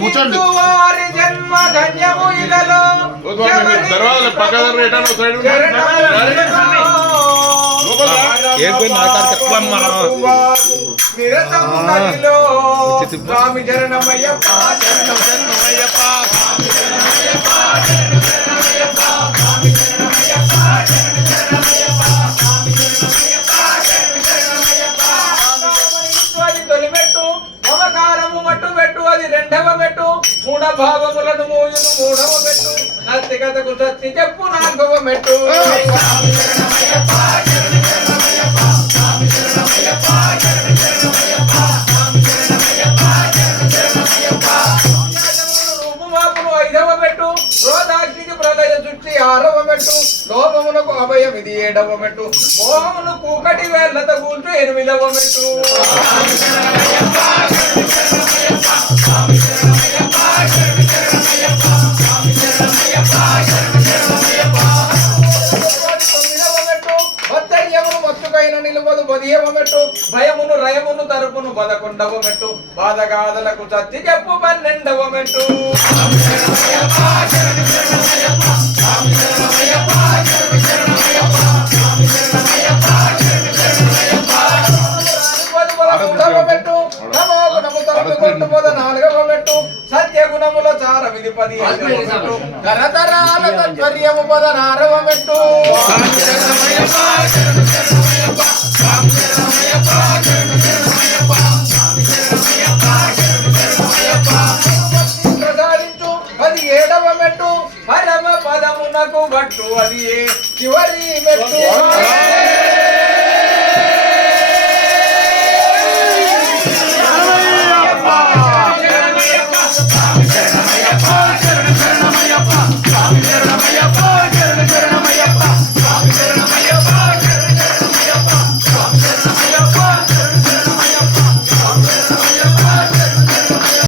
కూర్చోండి. వారి జన్మ ధన్యము ఇలలో స్వామి చరణమయ్యప్ప చరణమయ్యప్ప తొలిమెట్టు మమకారము మట్టు పెట్టు అది రెండవ మెట్టు మూఢ భావములను మూయును మూడవ మెట్టు నస్తికతకు సత్తి చెప్పు నాలుగవ మెట్టు రూపుమాపును ఐదవ మెట్టు రోదాక్షికి ప్రళయ చుట్టి ఆరవ మెట్టు లోపమునకు అభయం ఇది ఏడవ మెట్టు మోహమును కూకటి వేళ్లతో కూల్చు ఎనిమిదవ మెట్టు నిలువదు బదియవ మెట్టు భయమును రయమును తరుపును బదకొండవ మెట్టు బాధగాదలకు చచ్చి చెప్పు 12వ మెట్టు నాలుగవ మెట్టు సత్య గుణముల చారమిది 15వ మెట్టు తరతరాల తత్పర్యము 16వ మెట్టు ప్రసాదించు 17వ మెట్టు పరమ పదమునకు బట్టు అది చివరి మెట్టు